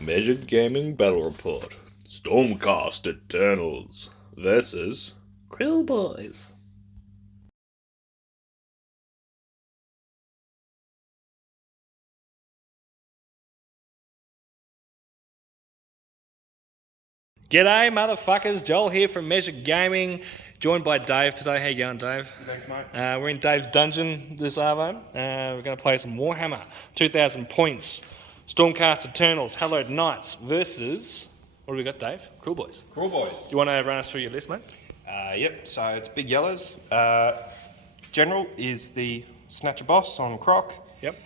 Measured Gaming Battle Report. Stormcast Eternals versus Kruleboyz. G'day, motherfuckers. Joel here from Measured Gaming, joined by Dave today. How you going, Dave? Thanks, mate. We're in Dave's dungeon this arvo. We're going to play some Warhammer, 2000 points, Stormcast Eternals, Hallowed Knights versus, what do we got, Dave? Kruleboyz. Kruleboyz. You want to run us through your list, mate? Yep, so it's Big Yellows. General is the Snatcher Boss on Croc. Yep.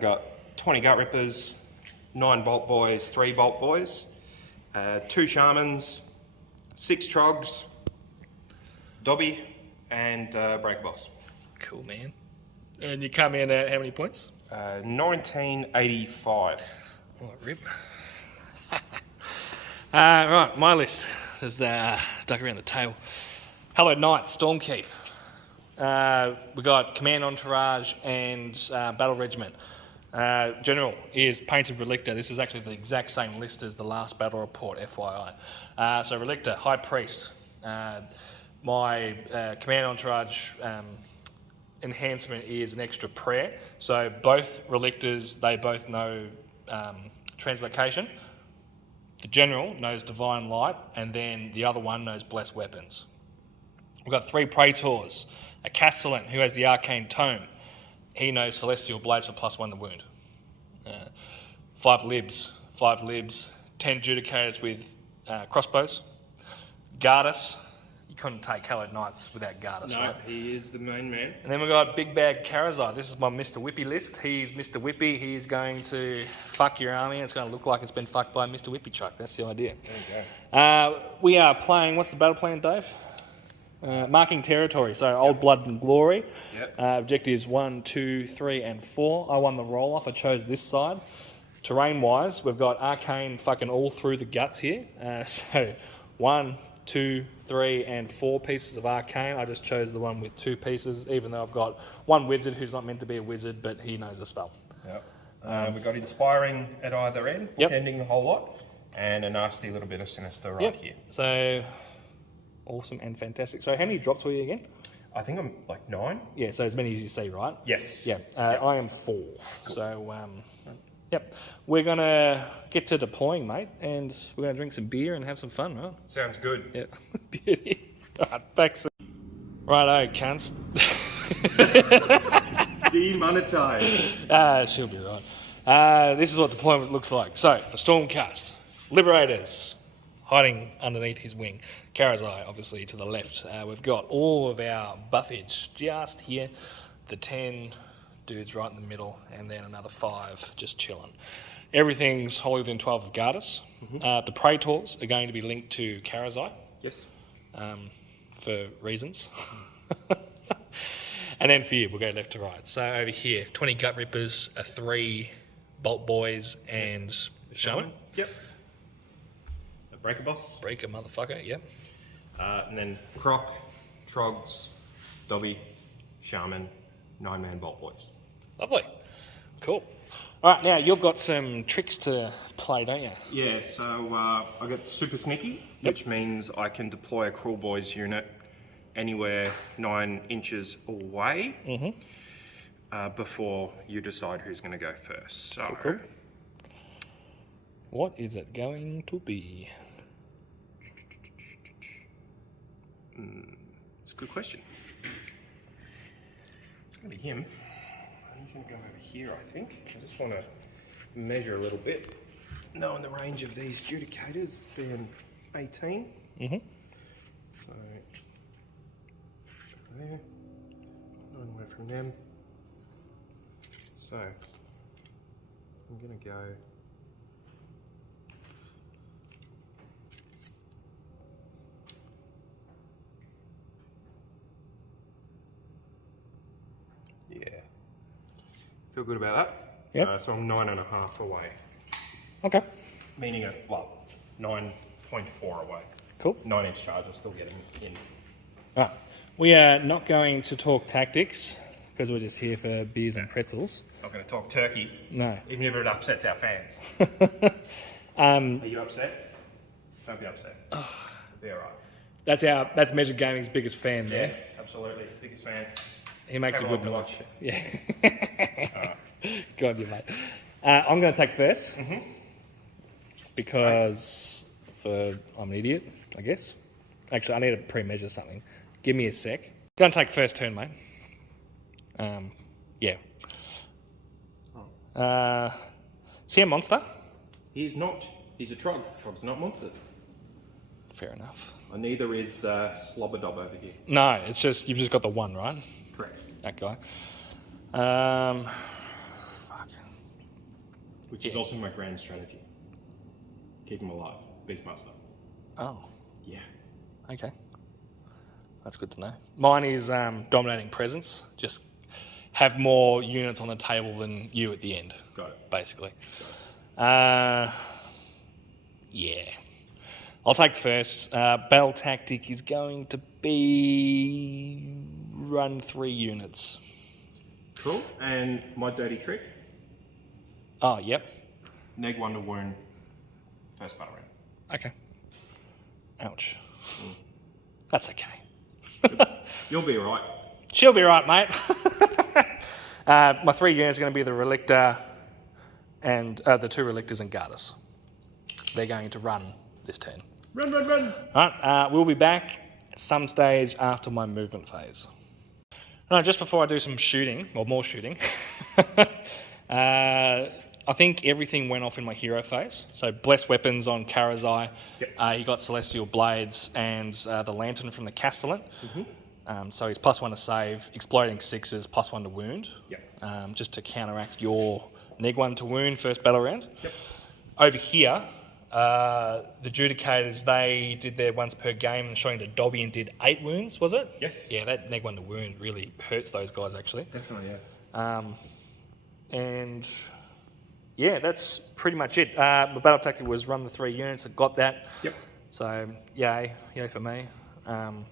Got 20 Gut Rippers, 9 Bolt Boys, 3 Bolt Boys, 2 Shamans, 6 Trogs, Dobby, and Breaker Boss. Cool, man. And you come in at how many points? 1985. Oh, rip. Right, my list. There's duck around the tail. Hallowed Knights, Stormkeep. We got Command Entourage and Battle Regiment. General is Painted Relictor. This is actually the exact same list as the last battle report, FYI. So Relictor, High Priest. My Command Entourage enhancement is an extra prayer. So both Relictors, they both know Translocation. The General knows Divine Light, and then the other one knows Blessed Weapons. We've got 3 Praetors. A Castellan who has the Arcane Tome. He knows Celestial Blades for +1 to wound. 5 Libs. 10 Judicators with crossbows. Gardas. You couldn't take Hallowed Knights without Gardas, No, right? he is the main man. And then we've got Big Bag Karazai. This is my Mr. Whippy list. He's Mr. Whippy. He's going to fuck your army. It's going to look like it's been fucked by Mr. Whippy truck. That's the idea. There you go. We are playing, what's the battle plan, Dave? Marking territory, so Old Blood and Glory. Yep. Objectives 1, 2, 3, and 4. I won the roll off. I chose this side. Terrain wise, we've got arcane fucking all through the guts here. So 1, 2, 3, and 4 pieces of arcane. I just chose the one with 2 pieces, even though I've got one wizard who's not meant to be a wizard, but he knows a spell. Yep. We've got Inspiring at either end, Yep. ending the whole lot, and a nasty little bit of Sinister right here. So awesome and fantastic. So how many drops were you again? I think I'm like 9. Yeah, so as many as you see, right? Yes. Yeah, I am 4. Cool. So, yep. We're going to get to deploying, mate, and we're going to drink some beer and have some fun, right? Sounds good. Yeah. Beauty. Right, back soon. Righto, cunts. Demonetized. She'll be right. This is what deployment looks like. So, for Stormcast, Liberators, hiding underneath his wing. Karazai, obviously, to the left. We've got all of our buffage just here. The 10 dudes right in the middle, and then another 5 just chilling. Everything's wholly within 12 of Gardas. The Praetors are going to be linked to Karazai. Yes. For reasons. And then for you, we'll go left to right. So over here, 20 Gut Rippers, 3 Bolt Boys, and Shaman. Yep. A Breaker Boss. Breaker motherfucker, yep. And then Croc, Trogs, Dobby, Shaman, 9-man Bolt Boys. Lovely. Cool. All right, now you've got some tricks to play, don't you? Yeah, so I got Super Sneaky, which means I can deploy a Kruleboyz unit anywhere 9 inches away before you decide who's going to go first. So, Cool. What is it going to be? It's a good question. It's going to be him. He's going to go over here, I think. I just want to measure a little bit. Knowing the range of these Judicators being 18. So, there. Not away from them. So, I'm going to go. Yeah. Feel good about that? Yep. So I'm 9.5 away. Okay. Meaning 9.4 away. Cool. 9-inch charge, I'm still getting in. All right. We are not going to talk tactics because we're just here for beers and pretzels. Not going to talk turkey. No. Even if it upsets our fans. Are you upset? Don't be upset. It'll be all right. That's Measured Gaming's biggest fan there. Yeah, absolutely. Biggest fan. He makes a good Everyone noise. watch. Yeah. God, you mate. I'm going to take first because I'm an idiot, I guess. Actually, I need to pre-measure something. Give me a sec. Going to take first turn, mate. Yeah. Is he a monster? He's not. He's a trog. Trogs are not monsters. Fair enough. And neither is Slobberdob over here. No, it's just you've just got the one, right? Correct. That guy. Fuck. Which is also my grand strategy. Keep him alive. Beastmaster. Oh, Yeah. okay. That's good to know. Mine is dominating presence. Just have more units on the table than you at the end. Got it. Basically. Got it. Yeah. I'll take first. Battle tactic is going to be run 3 units. Cool. And my dirty trick? Oh, yep. Neg 1 to wound. First battle round. Okay. Ouch. That's okay. You'll be alright. She'll be right, mate. My 3 units are going to be the Relictor and the 2 Relictors and Gardas. They're going to run this turn. Run, run, run! Alright, we'll be back at some stage after my movement phase. No, just before I do some shooting, or more shooting, I think everything went off in my hero phase. So Blessed Weapons on Karazai, Yep. he got Celestial Blades and the Lantern from the Castellan. So he's +1 to save, Exploding 6s, +1 to wound, Yep. just to counteract your neg 1 to wound first battle round. Yep. Over here, the Judicators, they did their once per game and showing to Dobby and did 8 wounds, was it? Yes. Yeah, that neg 1 to wound really hurts those guys actually. Definitely, yeah. And yeah, that's pretty much it. My battle tactic was run the 3 units. I got that. Yep. So yay for me. I'm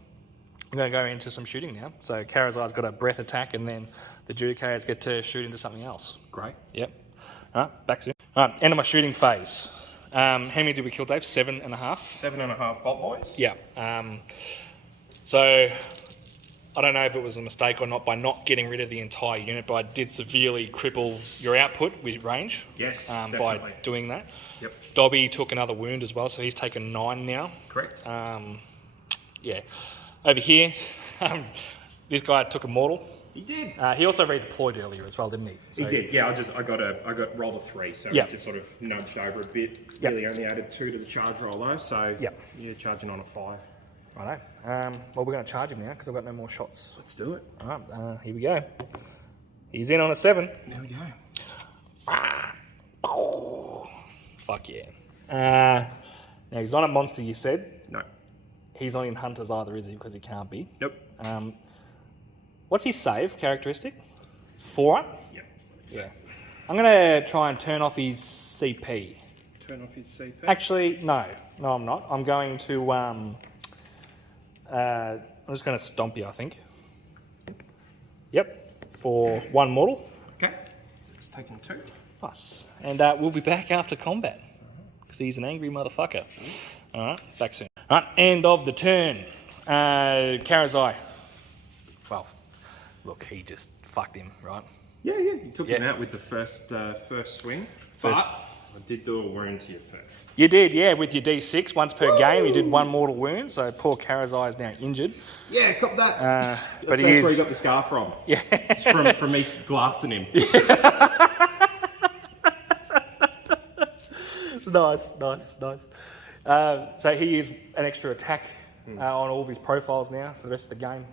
going to go into some shooting now. So Karazai's got a breath attack, and then the Judicators get to shoot into something else. Great. Yep. All right, back soon. All right, end of my shooting phase. How many did we kill, Dave? 7.5? 7.5 bolt boys. Yeah. So I don't know if it was a mistake or not by not getting rid of the entire unit, but I did severely cripple your output with range. Yes, by definitely. doing that. Yep. Dobby took another wound as well, so he's taken 9 now. Correct. Yeah. Over here, this guy took a mortal. He did. He also redeployed earlier as well, didn't he? So, He did. Yeah, I got rolled a 3, so Yep. it just sort of nudged over a bit. Yep. Really only added 2 to the charge roll though, so Yep. you're charging on a 5. Righto. Well, we're going to charge him now because I've got no more shots. Let's do it. All right, here we go. He's in on a 7. There we go. Oh, fuck yeah. Now, he's on a monster, you said. No. He's not in Hunters either, is he? Because he can't be. Nope. What's his save characteristic? 4 up? Yeah. Yeah. I'm going to try and turn off his CP. Turn off his CP. Actually, no. No, I'm not. I'm going to... I'm just going to stomp you, I think. Yep. For 1 mortal. Okay. So it's taken 2. Nice. And we'll be back after combat. Because he's an angry motherfucker. Alright, back soon. Alright, end of the turn. Karazai. Well, look, he just fucked him, right? Yeah, yeah. You took him Yeah. out with the first swing. First- But I did do a wound to you first. You did, yeah, with your D6, once per game. You did 1 mortal wound, so poor Karazai is now injured. Yeah, cop that. But That's he where is... he got the scar from. Yeah. It's from me glassing him. Nice. So he is an extra attack on all of his profiles now for the rest of the game.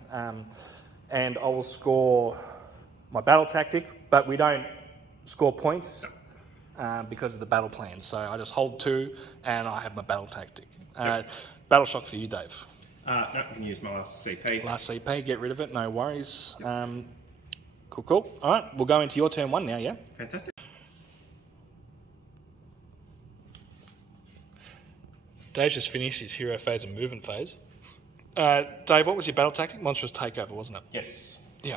And I will score my battle tactic, but we don't score points because of the battle plan. So I just hold 2 and I have my battle tactic. Battle shock for you, Dave. No, I can use my last CP. Last CP, get rid of it, no worries. Cool. All right, we'll go into your turn 1 now, yeah? Fantastic. Dave's just finished his hero phase and movement phase. Dave, what was your battle tactic? Monstrous takeover, wasn't it? Yes. Yeah.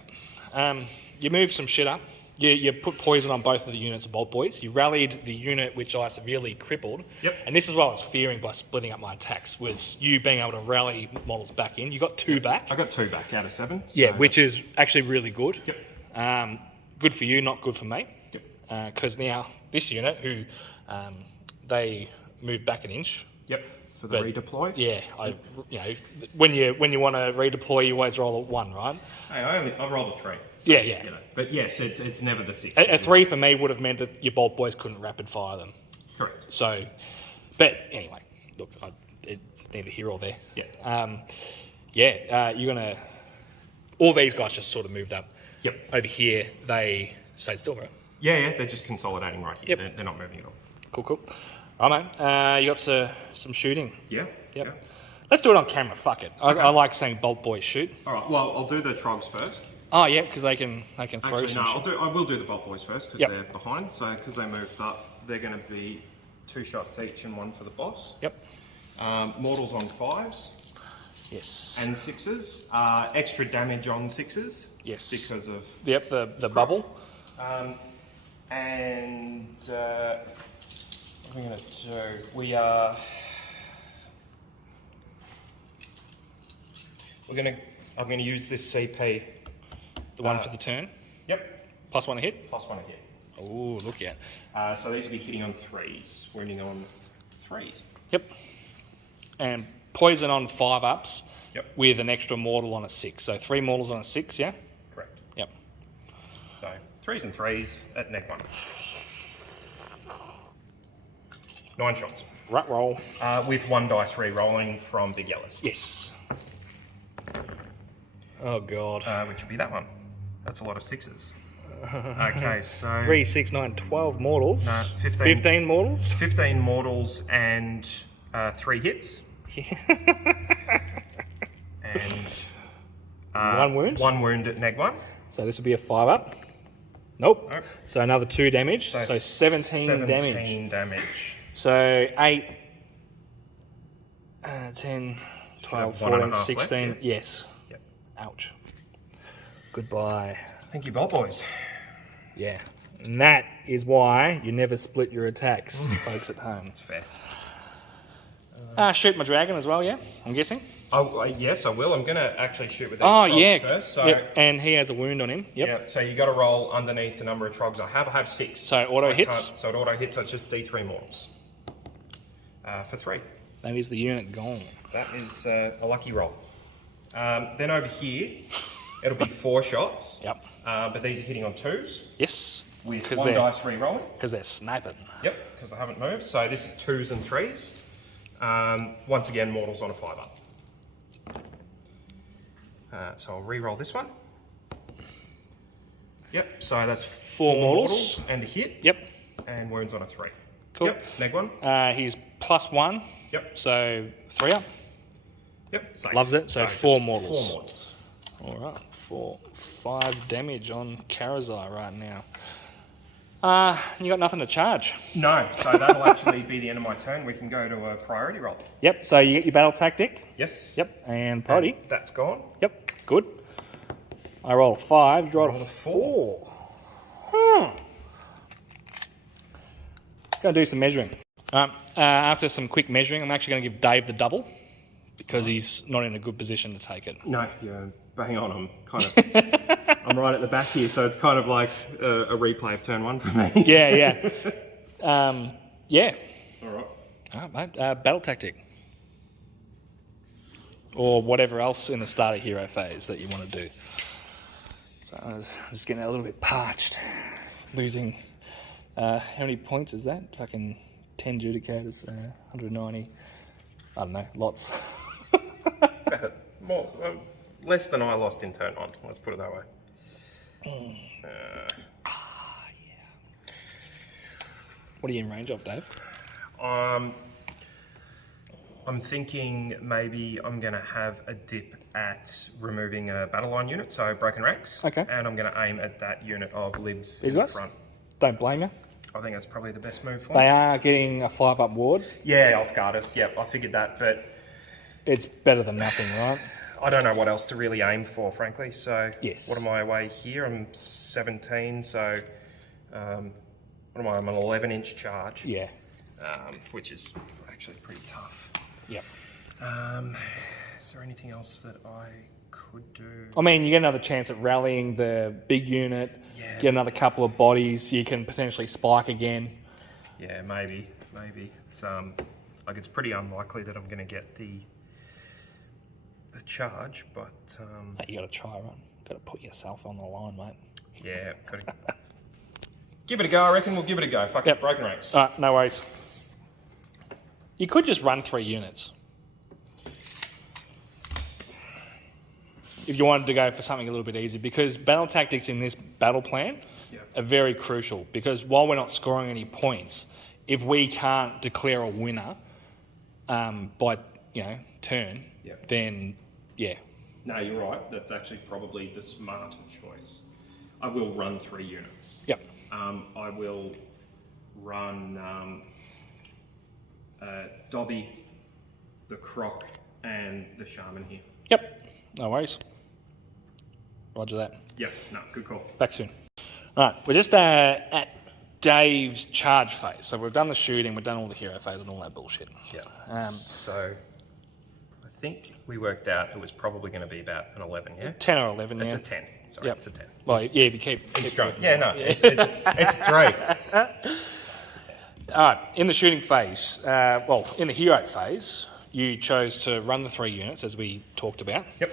You moved some shit up You put poison on both of the units of Bolt Boys. You rallied the unit which I severely crippled. Yep. And this is what I was fearing by splitting up my attacks, was you being able to rally models back in. You got 2 back. I got 2 back out of 7. So Yeah, which is actually really good. Yep. Good for you, not good for me. Yep. Because now this unit, who they moved back an inch. Yep. For the redeploy. Yeah, when you want to redeploy, you always roll a 1, right? Hey, I rolled a 3. So, Yeah. You know, but yes, it's never the 6. A 3 for me would have meant that your Bolt Boys couldn't rapid fire them. Correct. So, but anyway, look, it's neither here or there. Yeah. You're gonna. All these guys just sort of moved up. Yep. Over here, they stayed still, right? Yeah, they're just consolidating right here. Yep. They're not moving at all. Cool. All right, mate. You got some shooting. Yeah. Yep. Yeah. Let's do it on camera. Fuck it. Okay. I like seeing Bolt Boys shoot. All right. Well, I'll do the trogs first. Oh yeah, because they can throw Actually, some no. shit. I will do the Bolt Boys first because they're behind. So because they moved up, they're going to be 2 shots each and 1 for the boss. Yep. Mortals on 5s. Yes. And 6s. Extra damage on 6s. Yes. Because of. Yep. The bubble. And what are we going to do? We are. I'm going to use this CP. The one for the turn. Yep. +1 a hit. +1 a hit. Oh, look at. So these will be hitting on 3s, wounding on 3s. Yep. And poison on 5-ups. Yep. With an extra mortal on a 6. So 3 mortals on a 6, yeah? Correct. Yep. So 3s and 3s at neck 1. 9 shots. Rat roll. With 1 dice re-rolling from Big Yellows. Yes. Oh, God. Which would be that one. That's a lot of 6s. Okay, so... 3, 6, 9, 12 mortals. No, 15. 15 mortals. 15 mortals and 3 hits. And... 1 wound. 1 wound at neg 1. So this would be a 5-up. Nope. Nope. So another 2 damage. So 17 damage. 17 damage. So 8, 10, 12, have 1.5 14, 16. left, Yes. Yep. Ouch. Goodbye. Thank you, Bolt Boys. Yeah. And that is why you never split your attacks, folks at home. That's fair. Shoot my dragon as well, yeah? I'm guessing. Oh, yes, I will. I'm going to actually shoot with these Oh, trogs yeah. first. So, Yep. And he has a wound on him. Yep. yeah, so you got to roll underneath the number of trogs I have. I have 6. So auto hits. So it auto hits, so it's just D3 mortals. For 3. That is the unit gone. That is a lucky roll. Then over here, it'll be 4 shots. Yep. But these are hitting on 2s. Yes. With 1 dice re-rolling. Because they're sniping. Yep, because I haven't moved. So this is 2s and 3s. Once again, mortals on a 5-up. So I'll re-roll this one. Yep, so that's 4 mortals. And a hit. Yep. And wounds on a 3. Cool. Yep, neg 1. He's +1. Yep. So 3 up. Yep, safe. Loves it. So just 4 mortals. 4 mortals. All right. 5 damage on Karazai right now. You got nothing to charge. No, so that'll actually be the end of my turn. We can go to a priority roll. Yep. So you get your battle tactic. Yes. Yep. And priority. And that's gone. Yep. Good. I roll a 5. Draw Roll a a 4. Go do some measuring. After some quick measuring, I'm actually going to give Dave the double because he's not in a good position to take it. No, yeah, bang on. I'm kind of, I'm right at the back here, so it's kind of like a replay of turn 1 for me. Yeah. Yeah. All right. All right, mate. Battle tactic. Or whatever else in the starter hero phase that you want to do. So I'm just getting a little bit parched. Losing, how many points is that? Fucking 10 judicators, 190. I don't know, lots. More, less than I lost in turn 1, let's put it that way. Yeah. What are you in range of, Dave? I'm thinking maybe I'm going to have a dip at removing a battle line unit, so broken ranks. Okay. And I'm going to aim at that unit of libs These in guys? the front. Don't blame you. I think that's probably the best move for They me. are getting a 5-up ward. Yeah, off guard us. Yep, I figured that, but It's better than nothing, right? I don't know what else to really aim for, frankly. So Yes. what am I away here? I'm 17, so what am I? I'm an 11-inch charge. Yeah. Which is actually pretty tough. Yep. Is there anything else that I could do? I mean, you get another chance at rallying the big unit, Yeah. get another couple of bodies, you can potentially spike again. Yeah, maybe. It's like it's pretty unlikely that I'm going to get the charge, but Mate, you got to try, right? Got to put yourself on the line, mate. yeah, got to give it a go. I reckon we'll give it a go. Fuck Yep. it, broken ranks. All right, no worries. You could just run 3 units. If you wanted to go for something a little bit easier, because battle tactics in this battle plan are very crucial, because while we're not scoring any points, if we can't declare a winner by turn, then No, you're right. That's actually probably the smarter choice. I will run 3 units. Yep. I will run Dobby, the Croc, and the Shaman here. Yep. No worries. Roger that. Yep. No, good call. Back soon. All right, we're just at Dave's charge phase. So we've done the shooting, we've done all the hero phase and all that bullshit. Yeah. So I think we worked out it was probably going to be about an 11, yeah? 10 or 11, It's yeah. a 10. Sorry, Yep. it's a 10. Well, yeah, if you keep Strong. Yeah, no, it's 3. All right, in the shooting phase, in the hero phase, you chose to run the 3 units, as we talked about. Yep.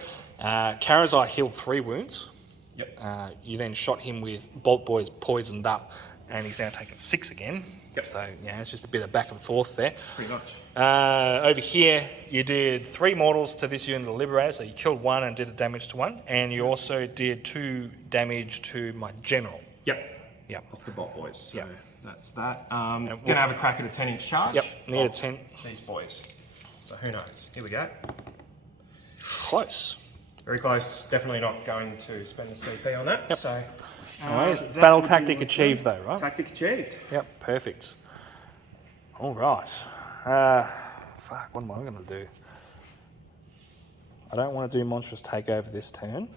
Karazai healed 3 wounds. Yep. You then shot him with Bolt Boys poisoned up, and he's now taken 6 again. Yep. So, it's just a bit of back and forth there. Pretty much. Over here, you did 3 mortals to this unit of the Liberator, so you killed 1 and did the damage to 1, and you also did 2 damage to my general. Yep. Yep. Off the Bot Boys. So Yep. that's that. Gonna have a crack at a 10-inch charge. Yep, need a of 10. These boys. So who knows? Here we go. Close. Very close. Definitely not going to spend the CP on that. Yep. So Alright, that battle would be tactic my achieved turn. though, right? Tactic achieved. Yep, perfect. All right. Fuck, what am I going to do? I don't want to do Monstrous Takeover this turn.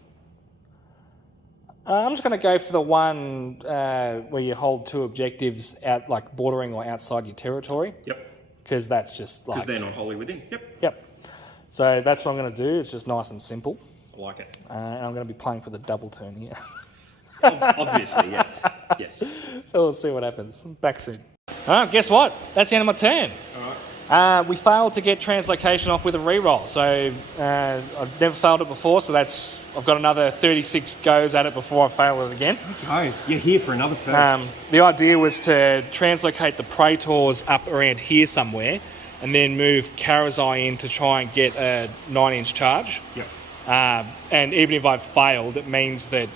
I'm just going to go for the one where you hold 2 objectives out, like bordering or outside your territory. Yep. Because that's just like... Because they're not wholly within. Yep. Yep. So that's what I'm going to do. It's just nice and simple. I like it. And I'm going to be playing for the double turn here. Obviously, yes. Yes. So we'll see what happens. Back soon. All right, guess what? That's the end of my turn. All right. We failed to get translocation off with a reroll. So I've never failed it before, so I've got another 36 goes at it before I fail it again. Okay. You're here for another first. The idea was to translocate the Praetors up around here somewhere and then move Karazai in to try and get a 9-inch charge. Yep. And even if I failed, it means that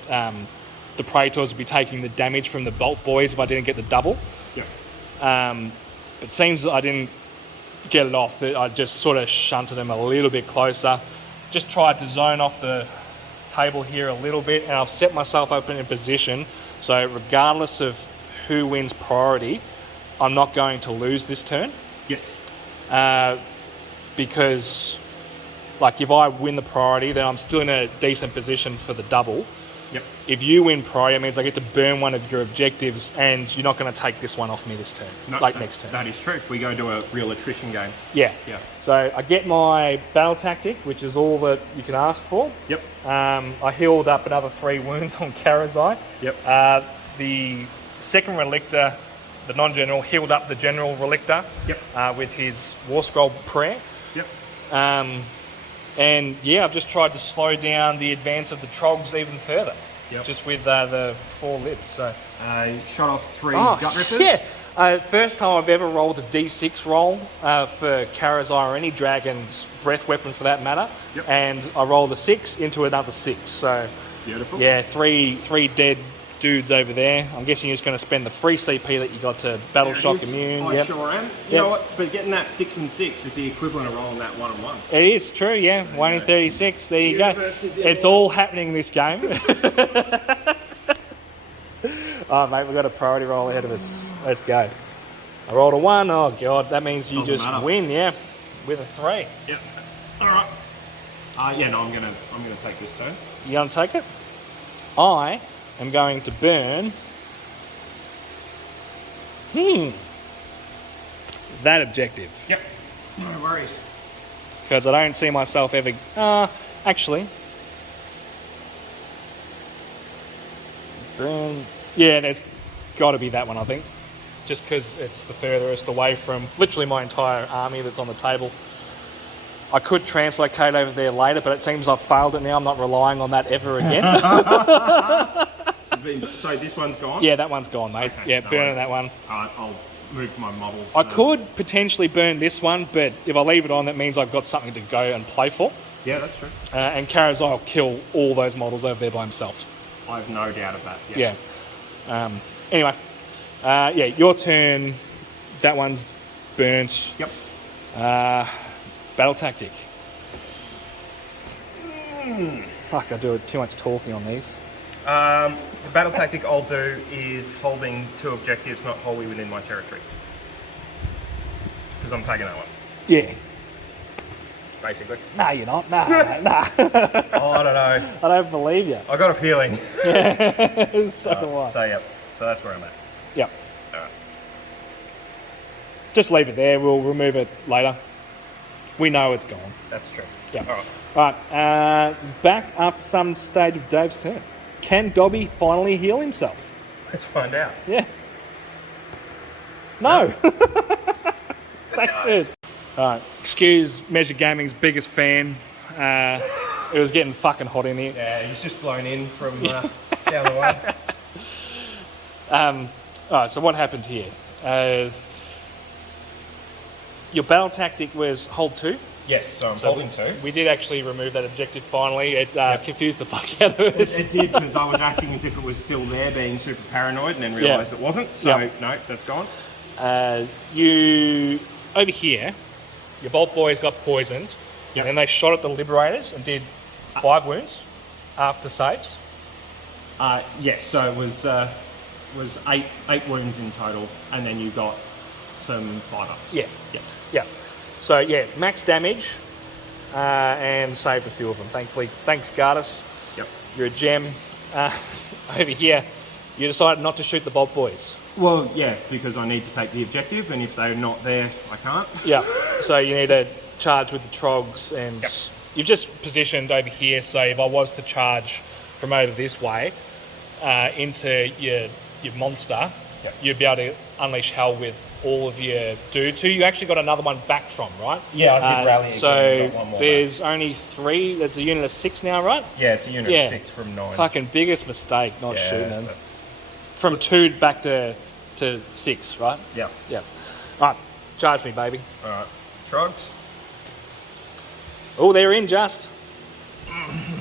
the Praetors would be taking the damage from the Bolt Boys if I didn't get the double. Yep. It seems that I didn't get it off, that I just sort of shunted them a little bit closer. Just tried to zone off the table here a little bit, and I've set myself up in a position so regardless of who wins priority, I'm not going to lose this turn. Yes. Because like if I win the priority, then I'm still in a decent position for the double. Yep. If you win priority, it means I get to burn one of your objectives, and you're not going to take this one off me this turn, next turn. That is true. We go to a real attrition game. Yeah. Yeah. So I get my battle tactic, which is all that you can ask for. Yep. I healed up another 3 wounds on Karazai. Yep. The second Relictor, the non-general, healed up the general Relictor. Yep. With his War Scroll prayer. Yep. And yeah, I've just tried to slow down the advance of the Trogs even further. Yep. Just with the 4 lips. So. Shot off 3 gut rippers. Yeah. First time I've ever rolled a D6 roll for Karazai or any dragon's breath weapon for that matter. Yep. And I rolled a 6 into another 6. So beautiful. yeah, three dead dudes over there. I'm guessing you're just going to spend the free CP that you got to Battle Shock Immune. I sure am. You know what? But getting that 6 and 6 is the equivalent of rolling that 1 and 1. It is true, yeah. 1 in 36. There you go. It's all happening this game. Oh, mate, we've got a priority roll ahead of us. Let's go. I rolled a 1. Oh, God. That means you Doesn't just matter. win, yeah, with a 3. Yep. All right. Yeah, no, I'm gonna take this turn. You gonna take it? I am going to burn. That objective. Yep. No worries. Because I don't see myself ever. Actually. Burn. Yeah, there's got to be that one, I think. Just because it's the furthest away from literally my entire army that's on the table. I could translocate over there later, but it seems I've failed it now. I'm not relying on that ever again. So this one's gone? Yeah, that one's gone, mate. Okay, Yeah, no burning worries. that one. I'll move my models. I could potentially burn this one, but if I leave it on, that means I've got something to go and play for. Yeah, that's true. And Karazai will kill all those models over there by himself. I have no doubt of that. Yeah. Anyway, yeah, your turn. That one's burnt. Yep. Battle tactic. Fuck, I do too much talking on these. The battle tactic I'll do is holding 2 objectives not wholly within my territory. Because I'm taking that one, Yeah. basically. No, you're not. Nah. Oh, I don't know. I don't believe you. I got a feeling. So do I. So, yep. So that's where I'm at. Yep. Alright. Just leave it there. We'll remove it later. We know it's gone. That's true. Yeah. Alright. Right. Back after some stage of Dave's turn. Can Dobby finally heal himself? Let's find out. Yeah. No. Thanks, sis. Alright. Excuse Measure Gaming's biggest fan. It was getting fucking hot in here. Yeah, he's just blown in from down the way. Alright, so what happened here? Your battle tactic was hold 2. Yes, so I'm holding 2. We did actually remove that objective finally. It confused the fuck out of us. It did, because I was acting as if it was still there, being super paranoid, and then realised it wasn't. So, no, that's gone. You, over here, your Bolt Boys got poisoned, Yep. and then they shot at the Liberators and did 5 wounds after saves. Yes, so it was 8 wounds in total, and then you got some 5-ups. Yeah. So, yeah, max damage and saved a few of them, thankfully. Thanks, Gardas. Yep. You're a gem. Over here, you decided not to shoot the Bolt Boys. Well, yeah, because I need to take the objective, and if they're not there, I can't. Yeah, so you need to charge with the Trogs, and you've just positioned over here, so if I was to charge from over this way into your monster, you'd be able to unleash hell with all of your dudes, who you actually got another one back from, right? Yeah, I did rally again. So Got one more there's only 3, there's a unit of 6 now, right? Yeah, it's a unit of 6 from 9. Fucking biggest mistake not shooting them. That's... From 2 back to 6, right? Yeah. Yeah. Alright, charge me, baby. Alright. Trogs. Oh, they're in just.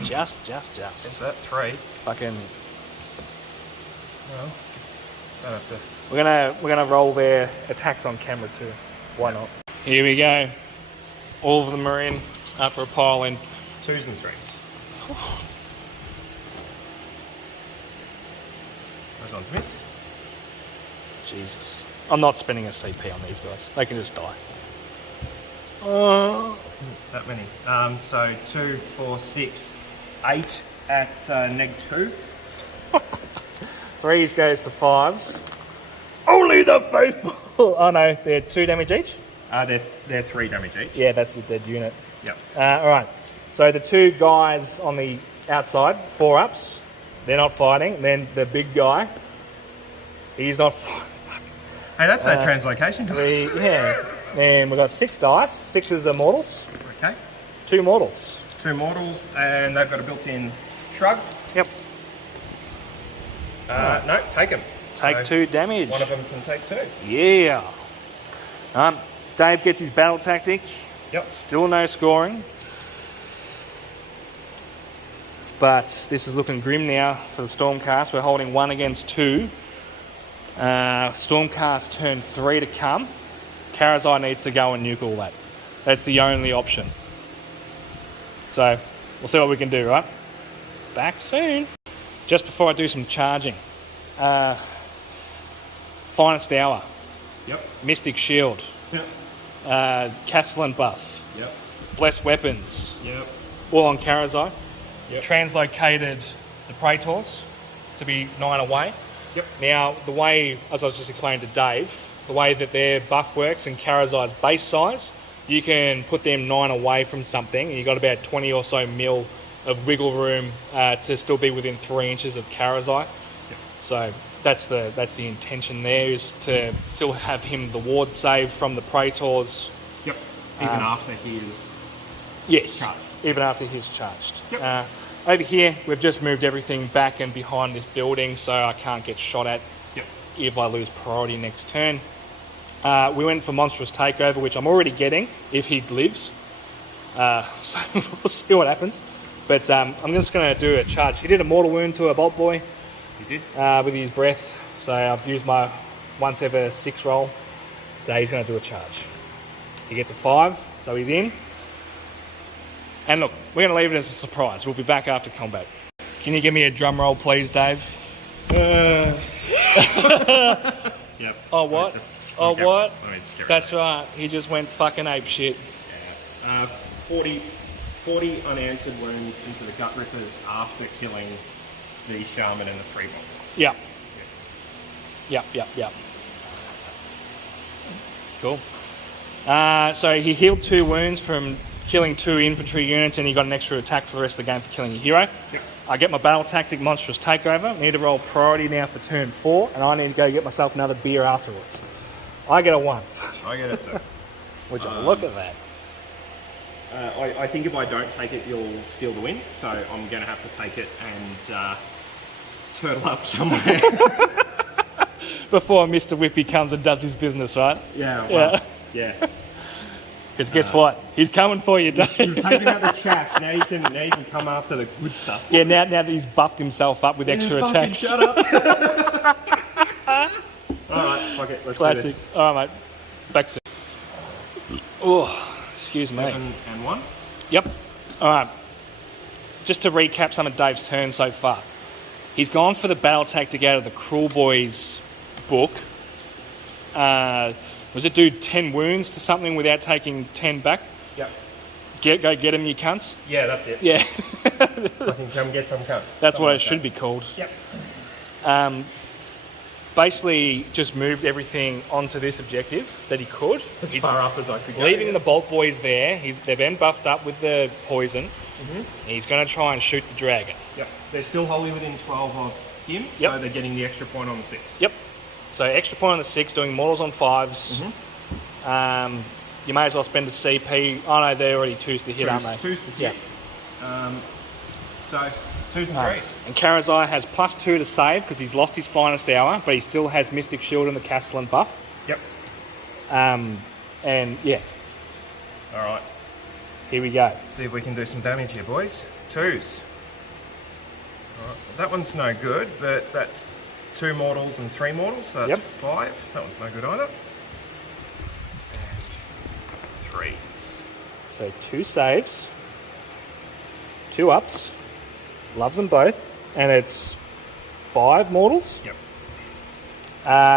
Just. Is that 3? Fucking. Well, don't have to... We're gonna roll their attacks on camera too. Why not? Here we go. All of them are in, up for a pile in. 2s and 3s. Those ones miss. Jesus. I'm not spending a CP on these guys. They can just die. That many. So 2, 4, 6, 8 at -2. 3s goes to 5s. Only the faithful. Oh no, they're 2 damage each? They're 3 damage each. Yeah, that's the dead unit. Yep. Alright, so the 2 guys on the outside, 4-ups, they're not fighting. Then the big guy, he's not fighting. Hey, that's a translocation dice. Yeah. Then we've got 6 dice. 6s are mortals. Okay. 2 mortals. 2 mortals, and they've got a built-in shrug. Yep. No, take them. Take 2 damage. One of them can take 2. Yeah. Dave gets his battle tactic. Yep. Still no scoring. But this is looking grim now for the Stormcast. We're holding 1 against 2. Stormcast turn 3 to come. Karazai needs to go and nuke all that. That's the only option. So we'll see what we can do, right? Back soon. Just before I do some charging. Finest Hour. Yep. Mystic Shield. Yep. Castellan buff. Yep. Blessed Weapons. Yep. all on Karazai. Yep. Translocated the Praetors to be 9 away. Yep. Now, the way, as I was just explaining to Dave, the way that their buff works and Karazai's base size, you can put them 9 away from something, and you've got about 20 or so mil of wiggle room to still be within 3 inches of Karazai. Yep. So that's the intention there, is to still have him the ward save from the Praetors. Yep. Even after he is charged. Even after he's charged. Yep. Over here, we've just moved everything back and behind this building, so I can't get shot at if I lose priority next turn. We went for Monstrous Takeover, which I'm already getting if he lives. So we'll see what happens. But I'm just going to do a charge. He did a mortal wound to a Bolt Boy. He did. With his breath. So I've used my once ever 6 roll. Today he's going to do a charge. He gets a 5, so he's in. And look, we're going to leave it as a surprise. We'll be back after combat. Can you give me a drum roll, please, Dave? Yep. Oh, what? What? That's right. He just went fucking ape shit. Yeah. 40 unanswered wounds into the Gut Rippers after killing the Shaman and the 3 bombers. Yep. Cool. So he healed 2 wounds from killing 2 infantry units, and he got an extra attack for the rest of the game for killing a hero. Yep. I get my battle tactic Monstrous Takeover. I need to roll priority now for turn 4, and I need to go get myself another beer afterwards. I get a 1. I get it too. Would you look at that? I think if I don't take it, you'll steal the win, so I'm going to have to take it and turtle up somewhere. Before Mr. Whippy comes and does his business, right? Yeah. Because guess what? He's coming for you, Dave. You've taken out the chaff. Now you can come after the good stuff. Yeah, now that he's buffed himself up with extra attacks. Shut up. Alright, fuck it. Let's Classic. do this. Alright, mate. Back soon. Oh, excuse me. 7 and 1. Yep. Alright. Just to recap some of Dave's turns so far. He's gone for the battle tactic out of the Kruleboyz book. Was it do 10 wounds to something without taking 10 back? Yep. Go get him, you cunts. Yeah, that's it. Yeah. Fucking come get some cunts. That's what it should be called. Yep. Basically, just moved everything onto this objective that he could. As far up as I could go. Leaving the Bolt Boys there. They've been buffed up with the poison. Mm-hmm. He's going to try and shoot the dragon. Yep. They're still wholly within 12 of him, so they're getting the extra point on the 6. Yep. So extra point on the 6, doing mortals on 5s. Mm-hmm. You may as well spend a CP. Oh no, they're already 2s to hit, aren't they? 2s to hit. So 2s and 3s. And Karazai has +2 to save because he's lost his finest hour, but he still has Mystic Shield and the Castellan buff. Yep. And yeah. All right. Here we go. See if we can do some damage here, boys. 2s. All right. That one's no good, but that's 2 mortals and 3 mortals, so that's 5. That one's no good either. And 3s. So 2 saves, 2 ups, loves them both, and it's 5 mortals. Yep.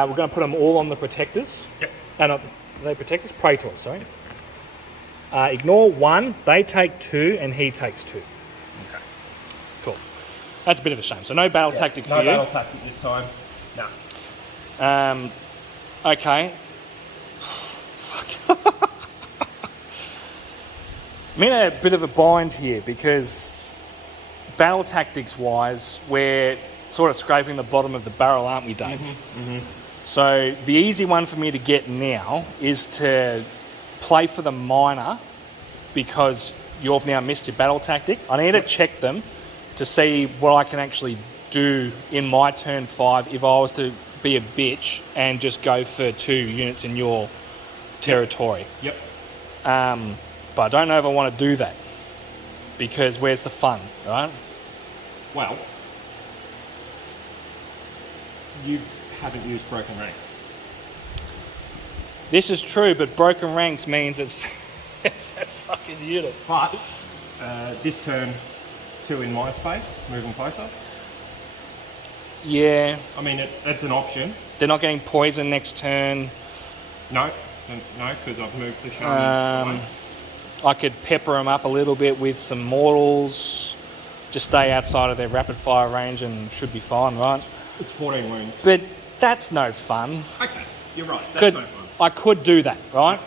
We're going to put them all on the protectors. Yep. Not the protectors, Praetors, sorry. Ignore 1, they take 2, and he takes 2. Okay. Cool. That's a bit of a shame. So no battle tactic for you. No battle tactic this time. No. Okay. Fuck. I'm in a bit of a bind here because battle tactics wise, we're sort of scraping the bottom of the barrel, aren't we, Dave? Mm-hmm. So the easy one for me to get now is to play for the minor because you've now missed your battle tactic. I need to check them to see what I can actually do in my turn 5 if I was to be a bitch and just go for 2 units in your territory. Yep. But I don't know if I want to do that because where's the fun, right? Well, you haven't used Broken Ranks. This is true, but Broken Ranks means it's that fucking unit. But this turn, 2 in my space, moving closer. Yeah. I mean, it's an option. They're not getting poison next turn. No, because I've moved the shaman away. I could pepper them up a little bit with some mortals. Just stay outside of their rapid fire range and should be fine, right? It's 14 wounds. But that's no fun. Okay, you're right. That's Because no fun. I could do that, right?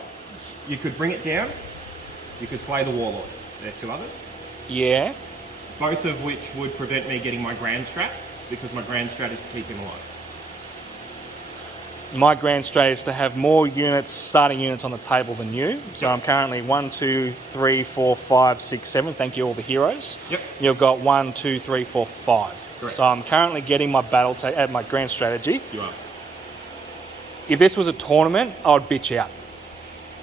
You could bring it down. You could slay the warlord. There are 2 others. Yeah. Both of which would prevent me getting my grand strat, because my grand strat is to keep him alive. My grand strat is to have more units, starting units on the table than you. So I'm currently 1, 2, 3, 4, 5, 6, 7. Thank you, all the heroes. Yep. You've got 1, 2, 3, 4, 5. Correct. So I'm currently getting my my grand strategy. You are. If this was a tournament, I would bitch out.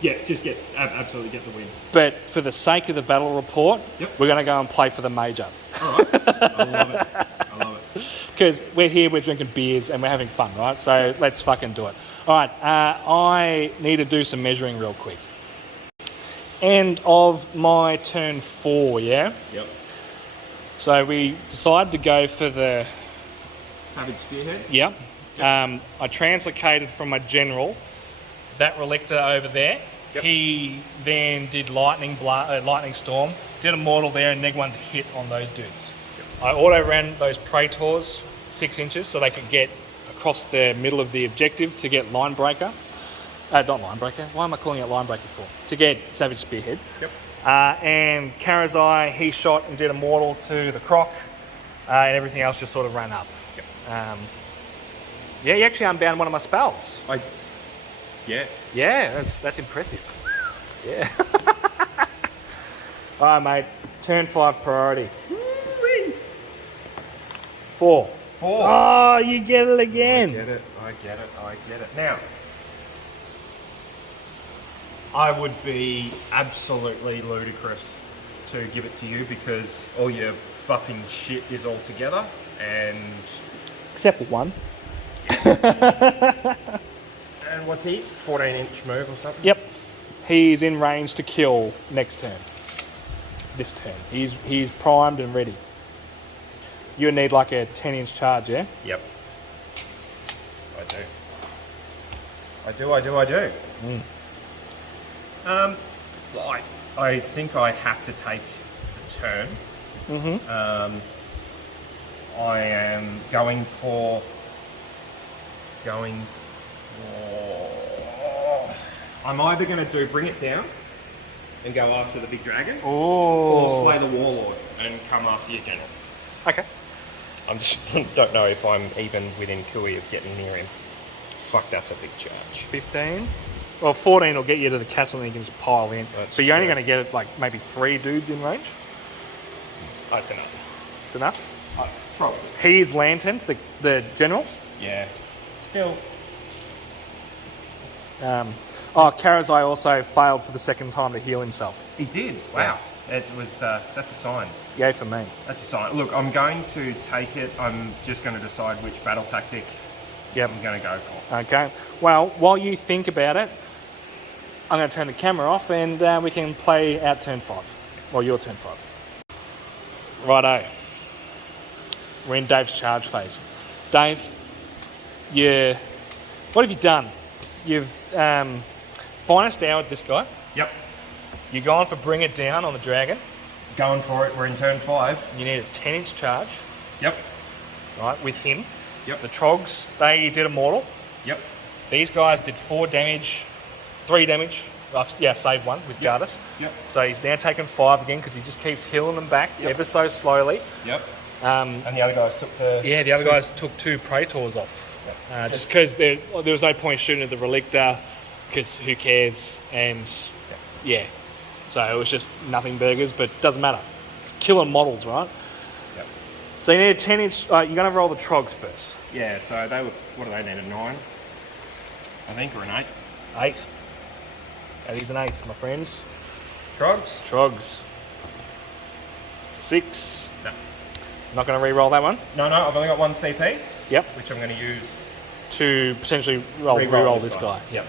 Yeah, just absolutely get the win. But for the sake of the battle report, Yep. we're going to go and play for the major. All right. I love it. I love it. Because we're here, we're drinking beers, and we're having fun, right? So let's fucking do it. All right, I need to do some measuring real quick. End of my turn 4, yeah? Yep. So we decided to go for the... Savage Spearhead. Yep. I translocated from my general, that Relictor over there. Yep. He then did Lightning Storm, did a mortal there, and neg 1 to hit on those dudes. Yep. I auto-ran those Praetors 6 inches so they could get across the middle of the objective to get Line Breaker. Not Line Breaker. Why am I calling it Line Breaker for? To get Savage Spearhead. Yep. And Karazai, he shot and did a mortal to the Croc, and everything else just sort of ran up. Yep. Yeah, he actually unbound one of my spells. Yeah. Yeah, that's impressive. Yeah. All right, mate. Turn 5 priority. 4. 4. Oh, you get it again. I get it. Now, I would be absolutely ludicrous to give it to you because all your buffing shit is all together and... Except for one. And what's he? 14-inch move or something? Yep. He's in range to kill next turn. This turn. He's primed and ready. You need like a 10-inch charge, yeah? Yep. I do. I think I have to take the turn. Mm-hmm. I am going for... I'm either going to bring it down and go after the big dragon, or slay the warlord and come after your general. Okay. I just don't know if I'm even within Kui of getting near him. Fuck, that's a big charge. 15. Well, 14 will get you to the castle and you can just pile in. That's but you're only true. going to get like maybe 3 dudes in range. That's enough. It's enough. Trolls. He's lanterned, the general. Yeah. Still. Karazai also failed for the second time to heal himself. He did. Wow. It was. That's a sign. Yay for me. That's a sign. Look, I'm going to take it. I'm just going to decide which battle tactic I'm going to go for. Okay. Well, while you think about it, I'm going to turn the camera off and we can play out turn 5. Well, your turn 5. Righto. We're in Dave's charge phase. Dave, what have you done? You've finest houred this guy. Yep. You're going for bring it down on the dragon. Going for it. We're in turn 5. You need a 10-inch charge. Yep. Right, with him. Yep. The Trogs, they did a mortal. Yep. These guys did 4 damage, 3 damage. Saved 1 with Gardas. Yep. So he's now taken 5 again because he just keeps healing them back ever so slowly. Yep. And the other guys took the... Yeah, the other guys took 2 Praetors off. Yep. Just because there was no point shooting at the Relictor because who cares? And so it was just nothing burgers, but it doesn't matter. It's killing models, right? Yep. So you need a 10-inch... you're going to roll the Trogs first. Yeah, so they were... What do they need? A 9? I think, or an 8. 8. That is an 8, my friends. Trogs? Trogs. It's a 6. No. Not going to re-roll that one? No, I've only got 1 CP. Yep. Which I'm going to use... To potentially re-roll this guy. Yep.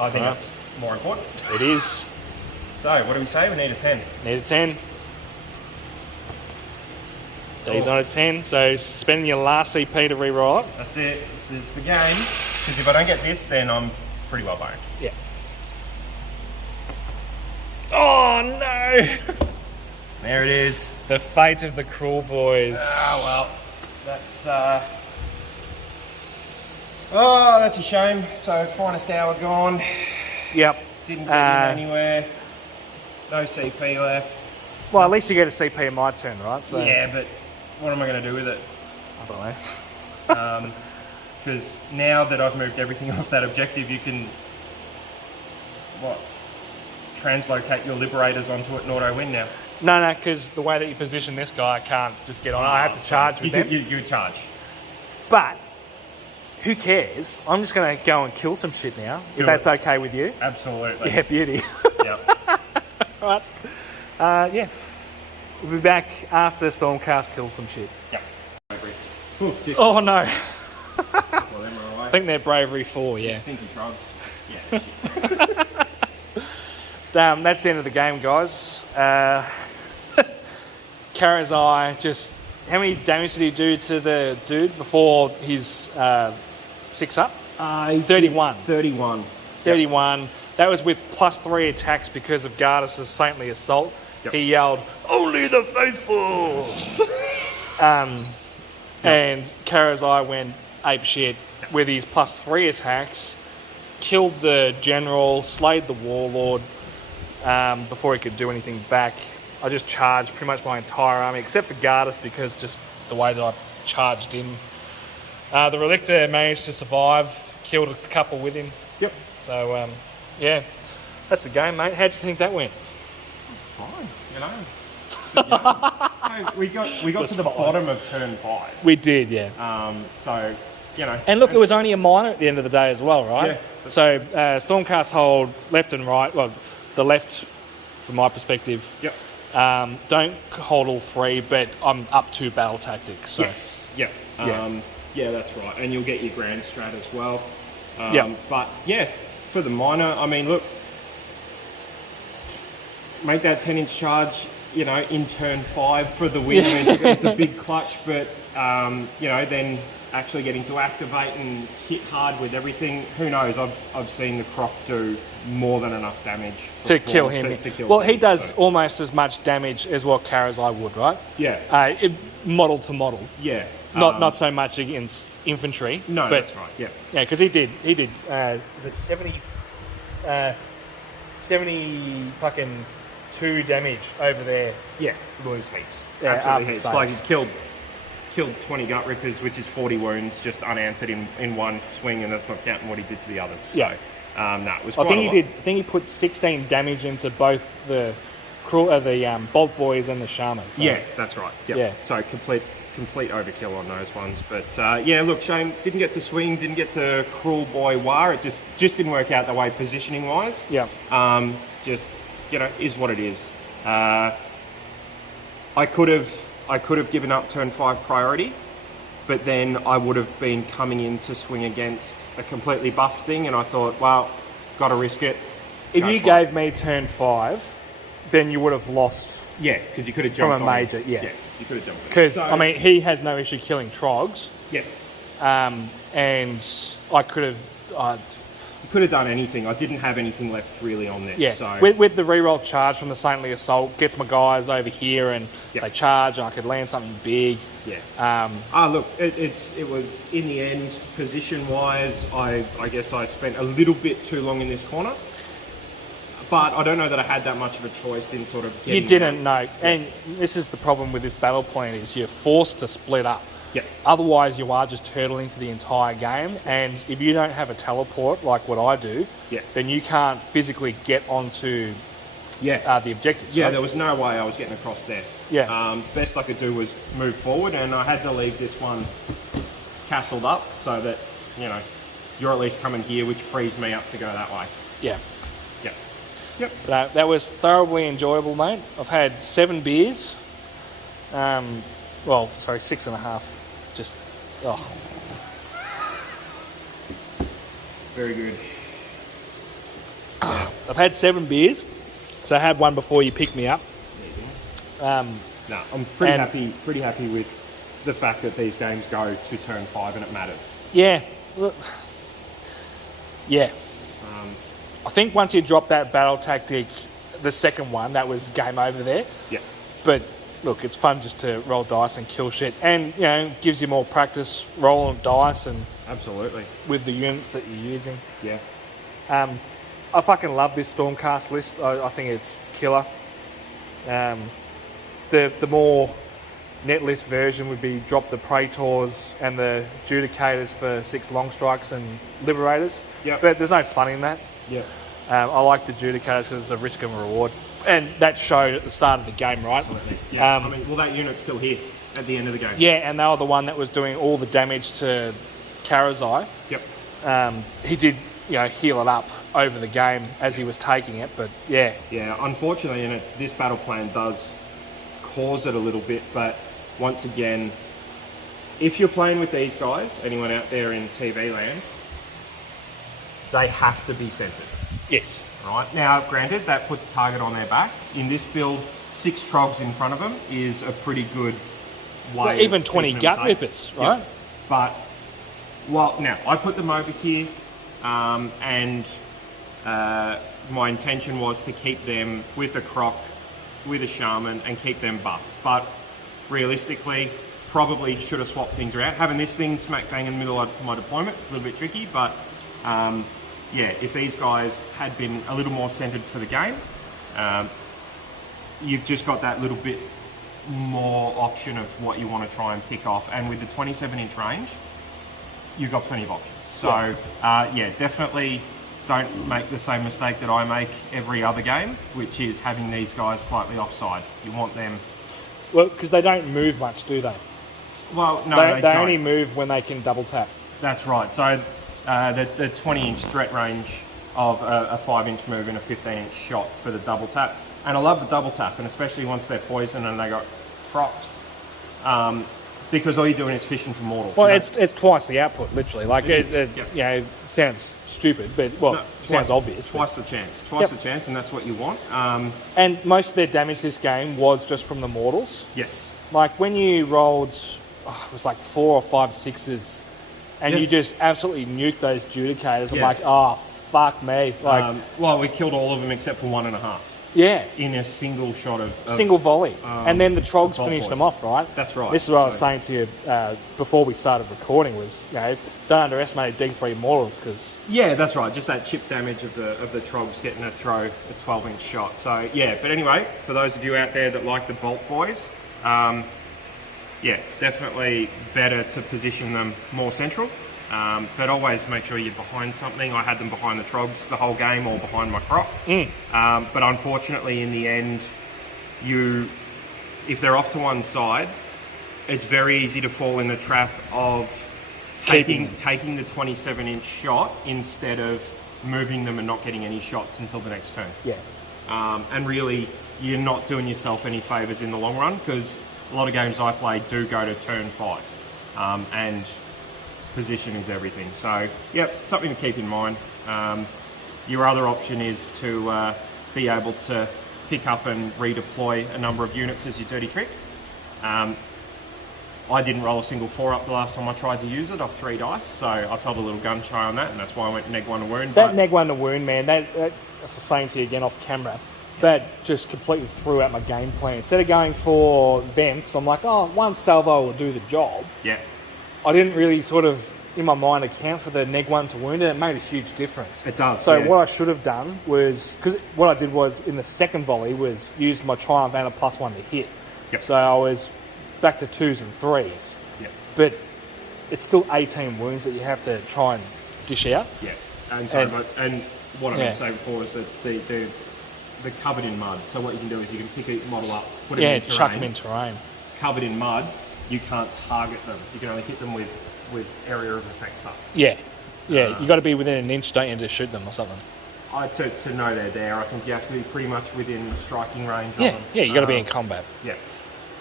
I think that's more important. It is. So, what do we say? We need a 10. Need a 10. D's on a 10, so spending your last CP to re-roll it. That's it. This is the game. Because if I don't get this, then I'm pretty well boned. Yeah. Oh, Oh no! There it is. The fate of the Kruleboyz. Well, that's oh, that's a shame. So finest hour gone. Yep. Didn't get in anywhere. No CP left. Well, at least you get a CP in my turn, right? So Yeah, but what am I going to do with it? I don't know. Because now that I've moved everything off that objective, you can translocate your liberators onto it and auto win now. No, because the way that you position this guy, I can't just get on. I have to charge with them. You charge. But who cares? I'm just going to go and kill some shit now. Do if that's it. okay with you. Absolutely. Yeah, beauty. Yep. Right. Yeah. We'll be back after Stormcast kills some shit. Yep. Oh, sick. Oh no. Well, them are away. I think they're bravery 4, yeah. Stinky trogs. Yeah, shit. That's the end of the game, guys. Kara's Eye just... How many damage did he do to the dude before his 6 up? 31. 31. 31. Yep. That was with +3 attacks because of Gardas' Saintly Assault. Yep. He yelled, "Only the faithful!" And Kara's Eye went ape shit with his +3 attacks, killed the general, slayed the warlord before he could do anything back. I just charged pretty much my entire army, except for Gardas, because just the way that I charged in. The Relictor managed to survive, killed a couple with him. Yep. So, yeah, that's the game, mate. How'd you think that went? It's fine, you know. We got to the bottom of turn 5. We did, yeah. So, you know. And look, it was only a minor at the end of the day as well, right? Yeah. So, Stormcast hold left and right. Well, the left, from my perspective. Yep. Don't hold all 3, but I'm up to battle tactics. So. Yes. Yep. Yeah. Yeah, that's right. And you'll get your grand strat as well. Yep. But yeah, for the minor, I mean, look, make that 10-inch charge, you know, in turn 5 for the win. It's a big clutch, but you know, then actually getting to activate and hit hard with everything. Who knows? I've seen the Croc do more than enough damage to kill him. To kill well, him, he does so. Almost as much damage as what Kara's Eye would, right? Yeah. Model to model. Yeah. Not so much against infantry. No, but, that's right. Yeah. Yeah, because he did. Was it 70 fucking 2 damage over there? Yeah. Lose heaps. Yeah, absolutely heaps. save. Like he killed 20 gut rippers, which is 40 wounds, just unanswered in one swing, and that's not counting what he did to the others. So, yeah. No, it was quite I think he put 16 damage into both the Bolt Boys and the Shamans. So. Yeah, that's right. Yep. Yeah. So complete overkill on those ones. But yeah, look, shame didn't get to swing, didn't get to Kruleboy War. It just didn't work out the way positioning wise. Yeah. Just, you know, is what it is. I could have given up turn 5 priority, but then I would have been coming in to swing against a completely buffed thing, and I thought, well, got to risk it. If you gave me turn 5, then you would have lost. Yeah, because you could have jumped from a major. Yeah, you could have jumped. Because I mean, he has no issue killing trogs. Yeah. And I could have. You could have done anything. I didn't have anything left really on this. Yeah. So. With the reroll charge from the Saintly Assault, gets my guys over here and they charge, and I could land something big. Yeah. Look, it was in the end position wise. I guess I spent a little bit too long in this corner. But I don't know that I had that much of a choice in sort of getting... You didn't know. Yeah. And this is the problem with this battle plan, is you're forced to split up. Yeah. Otherwise, you are just turtling for the entire game. And if you don't have a teleport, like what I do, then you can't physically get onto the objectives. Yeah, right? there was no way I was getting across there. Yeah. Best I could do was move forward, and I had to leave this one castled up so that, you know, you're at least coming here, which frees me up to go that way. Yeah. Yep. But, that was thoroughly enjoyable, mate. I've had 7 beers. 6.5. Just, Very good. I've had 7 beers. So I had one before you picked me up. I'm pretty happy with the fact that these games go to turn 5 and it matters. Yeah. Look. Yeah. I think once you drop that battle tactic, the second one, that was game over there. Yeah. But look, it's fun just to roll dice and kill shit, and gives you more practice rolling dice and Absolutely. with the units that you're using. Yeah. I fucking love this Stormcast list. I think it's killer. The more net list version would be drop the Praetors and the Judicators for 6 long strikes and Liberators. Yep. But there's no fun in that. Yeah. I like the Judicators because it's a risk and reward. And that showed at the start of the game, right? Absolutely. Yeah. That unit's still here at the end of the game. Yeah, and they were the one that was doing all the damage to Karazai. Yep. He did, heal it up over the game as he was taking it, but yeah. Yeah, unfortunately, this battle plan does cause it a little bit, but once again, if you're playing with these guys, anyone out there in TV land, they have to be centered. Yes. Right, now granted, that puts a target on their back. In this build, 6 Trogs in front of them is a pretty good way. Well, even of 20 keeping them Gut safe. Rippers, right? Yep. But, now, I put them over here, and my intention was to keep them with a Croc, with a Shaman, and keep them buffed. But realistically, probably should have swapped things around. Having this thing smack bang in the middle of my deployment, it's a little bit tricky, but yeah, if these guys had been a little more centered for the game, you've just got that little bit more option of what you want to try and pick off. And with the 27-inch range, you've got plenty of options. So, yeah, definitely don't make the same mistake that I make every other game, which is having these guys slightly offside. You want them... Well, because they don't move much, do they? Well, no, they don't. only move when they can double tap. That's right. So the 20-inch threat range of a 5-inch move and a 15-inch shot for the double tap. And I love the double tap, and especially once they're poisoned and they got procs, because all you're doing is fishing for mortals. Well, it's twice the output, literally. Like, it sounds stupid, but, it sounds obvious. Twice the chance. Twice the chance, and that's what you want. And most of their damage this game was just from the mortals. Yes. Like, when you rolled, it was like 4 or 5 6s, and you just absolutely nuked those Judicators. I'm like, oh, fuck me. Like, well, we killed all of them except for 1.5. Yeah. In a single shot of single volley. And then the Trogs finished them off, right? That's right. This is what I was saying to you before we started recording was, don't underestimate D3 mortals because... Yeah, that's right. Just that chip damage of the Trogs getting to throw a 12-inch shot. So, yeah. But anyway, for those of you out there that like the Bolt Boys, yeah, definitely better to position them more central. But always make sure you're behind something. I had them behind the Trogs the whole game or behind my Croc. But unfortunately, in the end, if they're off to one side, it's very easy to fall in the trap of taking the 27-inch shot instead of moving them and not getting any shots until the next turn. Yeah. And really, you're not doing yourself any favours in the long run because a lot of games I play do go to turn 5. And position is everything. So, yep, something to keep in mind. Your other option is to be able to pick up and redeploy a number of units as your dirty trick. I didn't roll a single 4 up the last time I tried to use it off 3 dice, so I felt a little gun shy on that, and that's why I went neg 1 to wound. That neg 1 to wound, man, that's the same to you again off camera. That just completely threw out my game plan. Instead of going for them, because I'm like, oh, one salvo will do the job. Yeah. I didn't really sort of, in my mind, account for the neg 1 to wound, and it made a huge difference. It does. So what I should have done was, because what I did was, in the second volley, was use my Triumph and a +1 to hit. Yep. So I was back to 2s and 3s. Yep. But it's still 18 wounds that you have to try and dish out. Yeah. And what I meant to say before is it's they're covered in mud. So what you can do is you can pick a model up, put it in terrain. Chuck them in terrain. Covered in mud, you can't target them. You can only hit them with area of effect stuff. Yeah. Yeah, you got to be within an inch, don't you, to shoot them or something. To know they're there, I think you have to be pretty much within striking range of Yeah, them. yeah, you got to be in combat. Yeah.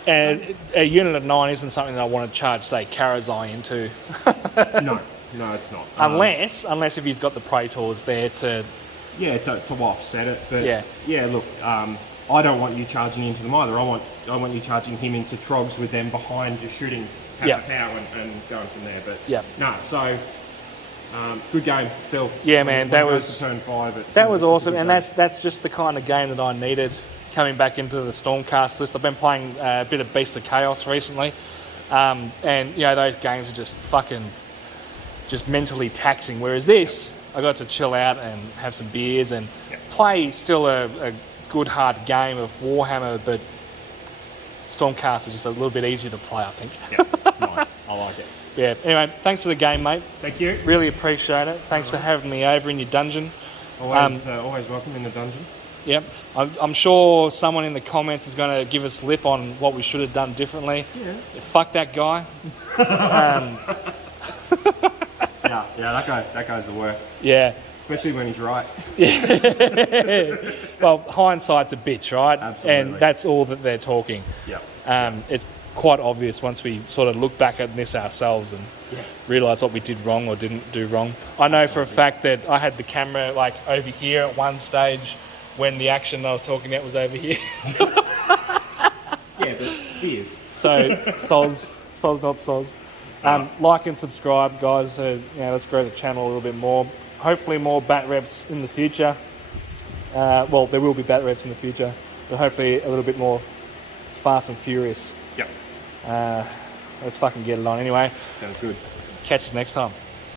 And a unit of 9 isn't something that I want to charge, say, Karazai into. No, it's not. Unless if he's got the Praetors there to... Yeah, to offset it. But yeah, look, I don't want you charging into them either. I want you charging him into Trogs with them behind, just shooting pow and going from there. But yeah, no. So Good game still. Yeah, man, When it goes to turn 5. That was awesome, and that's just the kind of game that I needed coming back into the Stormcast list. I've been playing a bit of Beast of Chaos recently, and those games are just mentally taxing. Whereas this, I got to chill out and have some beers and play still a good hard game of Warhammer, but Stormcast is just a little bit easier to play, I think. Yeah, nice. I like it. Yeah. Anyway, thanks for the game, mate. Thank you. Really appreciate it. Thanks for having me over in your dungeon. Always welcome in the dungeon. Yep. I'm sure someone in the comments is going to give us lip on what we should have done differently. Yeah. Fuck that guy. Yeah, that guy's the worst. Yeah. Especially when he's right. Well, hindsight's a bitch, right? Absolutely. And that's all that they're talking. Yeah. It's quite obvious once we sort of look back at this ourselves and realise what we did wrong or didn't do wrong. I know for a fact that I had the camera like over here at one stage when the action I was talking about was over here. Yeah, but he is. So, soz not soz. Like and subscribe, guys. Let's grow the channel a little bit more. Hopefully more bat reps in the future. Well, there will be bat reps in the future, but hopefully a little bit more fast and furious. Yep. Let's fucking get it on anyway. Sounds good. Catch us next time.